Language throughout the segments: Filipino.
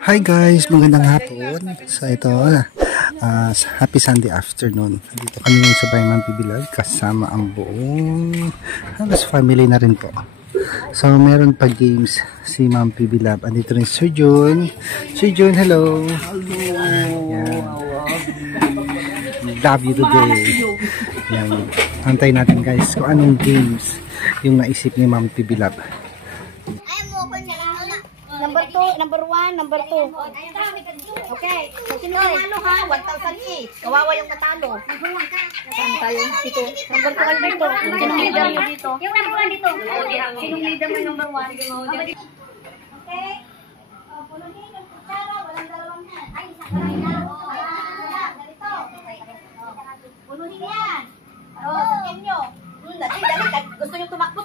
Hi guys, magandang hapon. So ito, happy Sunday afternoon. Dito kami sa Bayman Pibilag kasama ang buong halos family na rin po. So meron pa games si Ma'am Pibilab. Andito rin Sir Jun. Sir Jun, hello. Yan. Love you today. Yan. Antay natin guys kung anong games yung naisip ni Ma'am Pibilab. Number 2, number 1, number 2. Okay. So, sino nanalo ha? 1,000 each. Kawawa yung katalo. Saan tayo? Dito. Number 2 kayo dito. Sinong leader nyo dito? Yung number 1 dito. Sinong leader mo number 1? Okay. Punuhin yung kutsara. Walang dalawang yan. Ay, ganito. Punuhin yan. Sakin nyo. Dali. Gusto nyo tumakbo.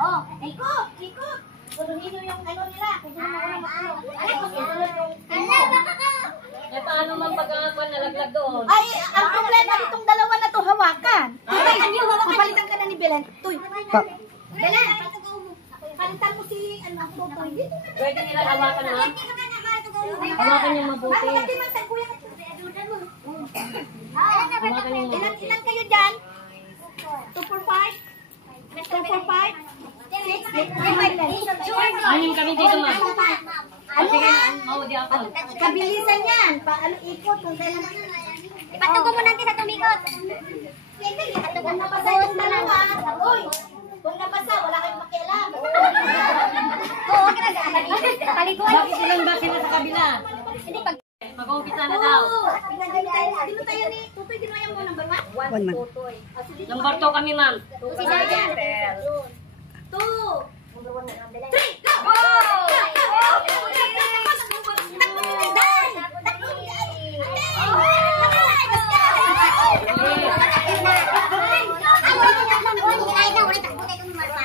Oh, ikot. Punuhin nyo yung ano nila. Kung sino mo unang matulog. Ay, kung susunod yung... Eh, paano man pag-aakwan nalaglag doon? Ay, ang problema nitong dalawa na to, hawakan. Palitan ka na ni Belen. Tuy. Belen, palitan mo si... Pwede nila hawakan na? Hawakan niyo mabuti. Ilan kayo dyan? 2 for 5? 2 for 5? Anim kami dito, ma'am. Sige, di ako. Kabilisan yan. Paano ikot kung kailan. Ipatugo mo natin sa tumikot. Kung nabasa yung dalawa. Uy! Kung nabasa, wala kayong makialam. Oo, paliguan. Bakit silang ba sila sa kabila? Hindi, mag-umpisa na daw. Dino tayo ni Tutoy, dinoyan mo number 1? 1 man. Number 2 kami, ma'am. Si Sayan. 2, 3, go!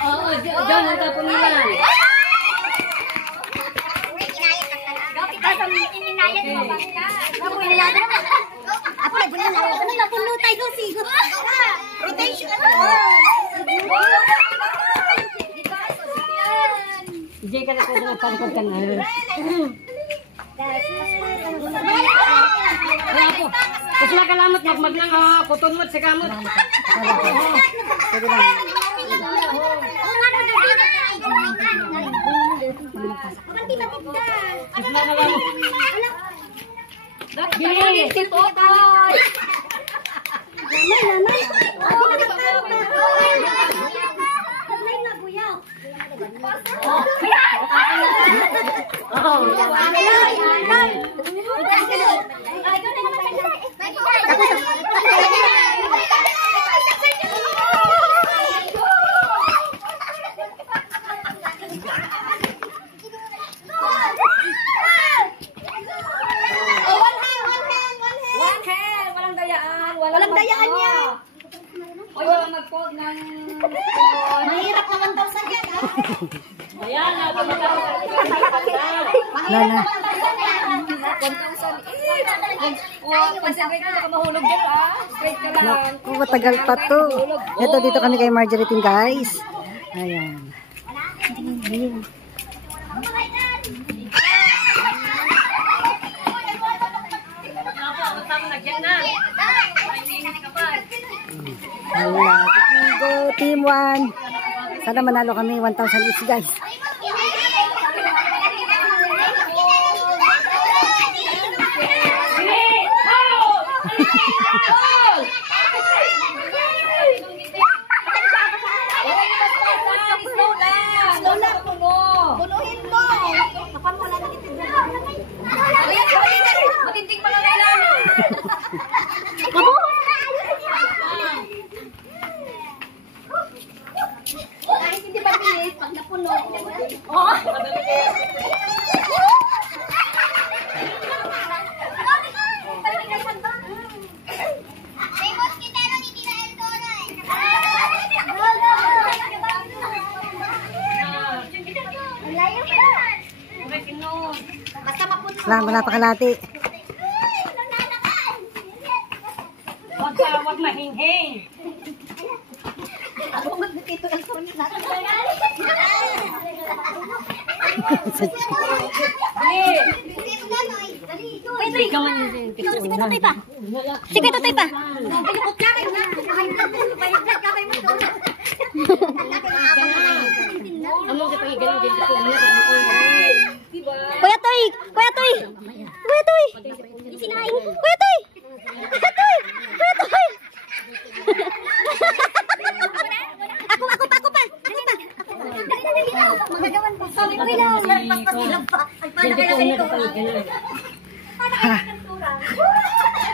Oo, dyan ang tapon nila. Jay ka na po na pangkod ka na. Kasi makalamot maglang puton mo at sikamot. Gini! Tutoy! Walang dayaan niya. Oy, walang mag-fold ng... Mahirap naman daw sa yan, ha? Ayan, tumatawag. Lala. Concentrate ka, baka mahulog dyan, Straight ka lang. Matagal pa to. Ito, dito kami kay Marjorie guys. Ayan. Go team 1. Sana manalo kami 1,000 each guys. Punuhin mo. Kapag wala na kitid. Matinding pala nila. Kahit hindi ba bilis, pag napuno. Oo. Wala pa kalati. Wag mahinghing. Ako mag-dito ang sulit natin. Pwede ka man yung Tutoy pa. Sige, Tutoy pa. Kuya Toy! Kuya Toy! Kuya Toy! Kuya Toy! Kuya Toy! Kuya Toy! Ako pa! Dali pa! Magagawan pa. Uy lang!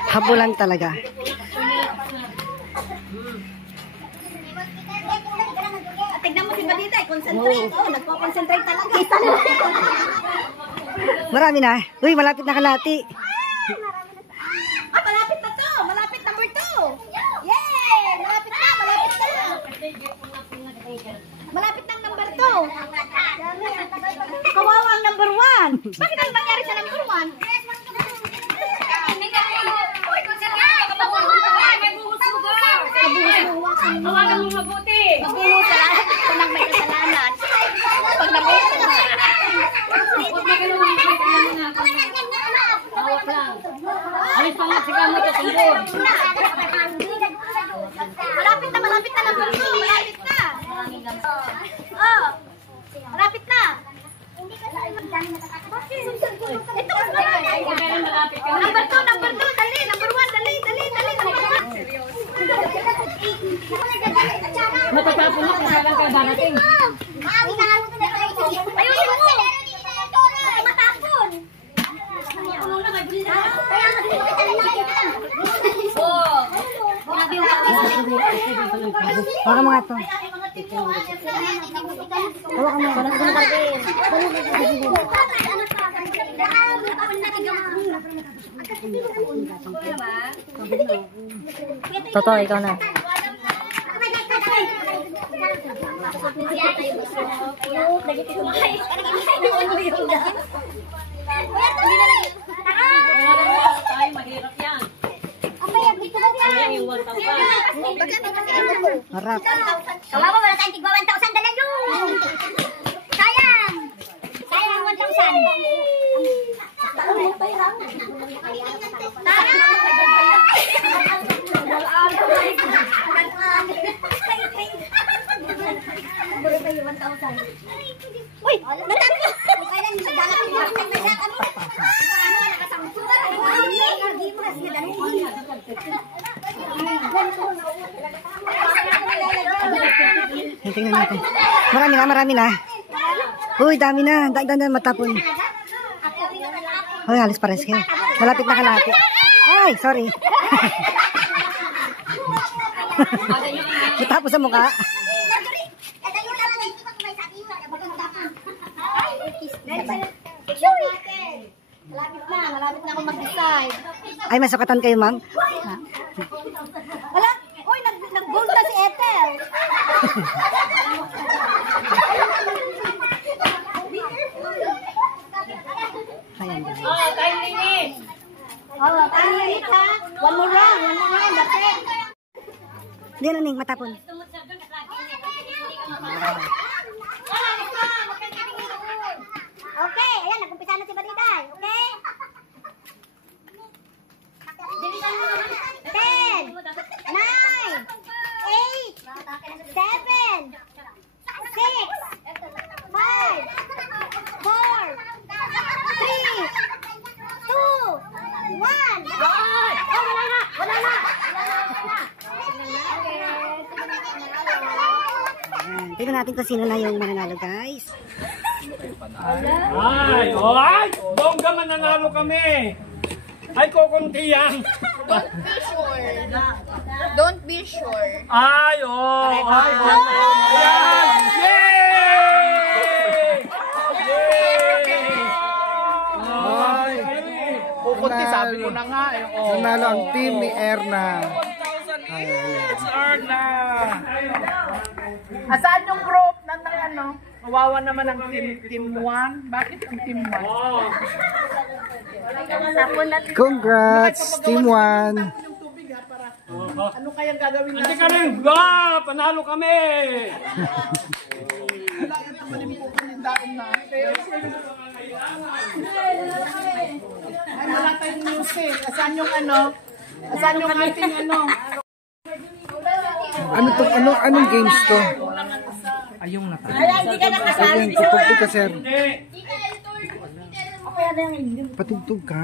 Habulan talaga. Tignan mo si Balita, concentrate. Oh, nagpo-concentrate talaga. Marami na. Uy, malapit na kalati. Ah, malapit na to. Malapit number 2. Yay! Malapit na. Malapit ng number 2. Kawawa ang number 1. Bakit ang nangyari sa number 1? Hawakan mo mabuti. Unang may kasalanan. Pag nabuto na. Huwag na ganun ang hawak lang. Alis pa nga, sigaw mo ito, sundod. Malapit na number 2. Malapit na. Oh. Malapit na. Ito mas malapit. Number 2. Dali. Number 1. Dali. Number 1. Matatapon na kung saan kayo darating. Ayun mo. Matapon. Baka mga to. Toto, ikaw na. Ay, mahirap yan. Harap. Kawawa, wala tayong tigwa 1,000 dalan yun. Sayang 1,000. Uy, natakot. Kailan yung dalapin mo? May saka mo. Ano, nakasamsura. Hindi mo kasi dalapin. Tingnan natin. Marami na. Uy, dami na. Dagdag na matapon. Uy, halos pares kayo. Malapit na kalati. Ay, sorry. Matapos sa mukha. Malapit na ako mag-decide. Ay, masukatan kayo, ma'am. Wala, uy, nag-gold na si Ethel. Ayan. Oh, time limit. Oh, time limit ha. One more round, that's it. Hindi na, Ning, matapon. Okay, ayan, nag-umpisa na si Bariday. Okay? 10, 9, 8, 7, 6, 5, 4, 3, 2, 1. Wala na. Ayan. Tingnan natin kung sino na yung mananalo, guys. Ay! Bongga mananalo kami! Ay, kukunti yan! Don't be sure. Ay, oh! Ay, oh! Ayan! Yay! Yay! Ay! Kukunti, sabi ko na nga eh. Oh. Nanalo ang team ni Erna. It's Arna! Asaan yung group ng ano? Kawawa naman ang team 1. Bakit ang team 1? Oh! Congrats, Team 1. Ano kayang gagawin Hindi natin? ka rin! Wow! Panalo kami! Wala yung naman yung daon natin. Ay, wala tayong music. Asan yung ano? Asan yung ating ano? Ano to? Anong games to? Ayong nata. Hindi ka nakasali. Ayun, patugtog ka, sir. Patugtog ka.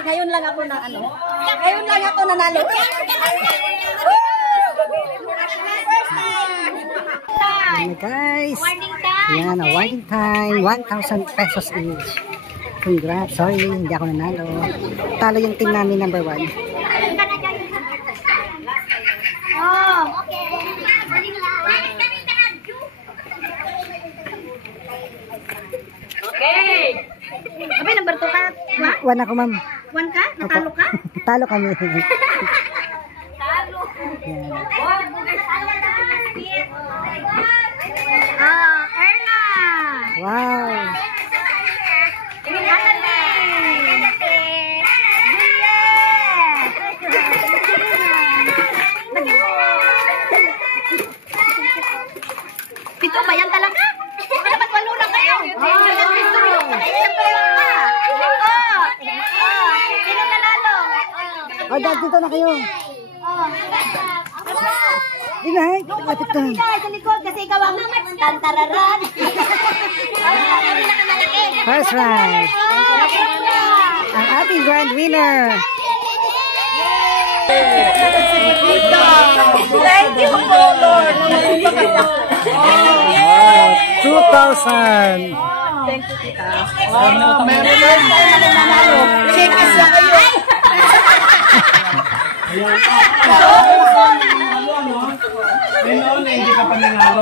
Ngayon lang ako na ano. Ngayon lang ako nanalo. na guys. Warning time. Yan, awarding time. 1,000 pesos each. Congrats. Sorry, hindi ako nanalo. Talo yung team namin number 1. Oh. Okay. Abay, number 2 ka. 1 ako, ma'am. 1 ka? Natalo ka? Talo kami. Erna. Wow. Pito ba yan talaga? Baka naman walo na kayo. Sino nanalo? O, dito na kayo. Di na, lapit ka. Sa likod kasi ikaw ang tantararan. First round. Ang ating grand winner. Thank you po, Lord. 2,000. Shake is lang kayo. Hindi ka pa nanalo.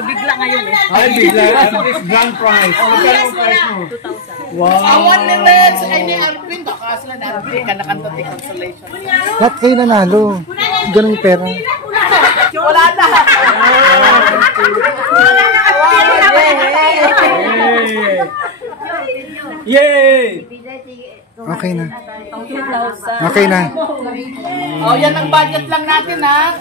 Bigla ngayon eh. Ay, bigla. At least grand prize. Magkano ang prize mo? 2,000. Wow. Awan ni Lex. Ay, ni Alvin. Kakasla na Alvin. Kanakanta ti consolation. Lahat kayo nanalo. Ganun yung pera. Wala na. Yay! Okay na. Okay na. Oh, yan ang budget lang natin ha.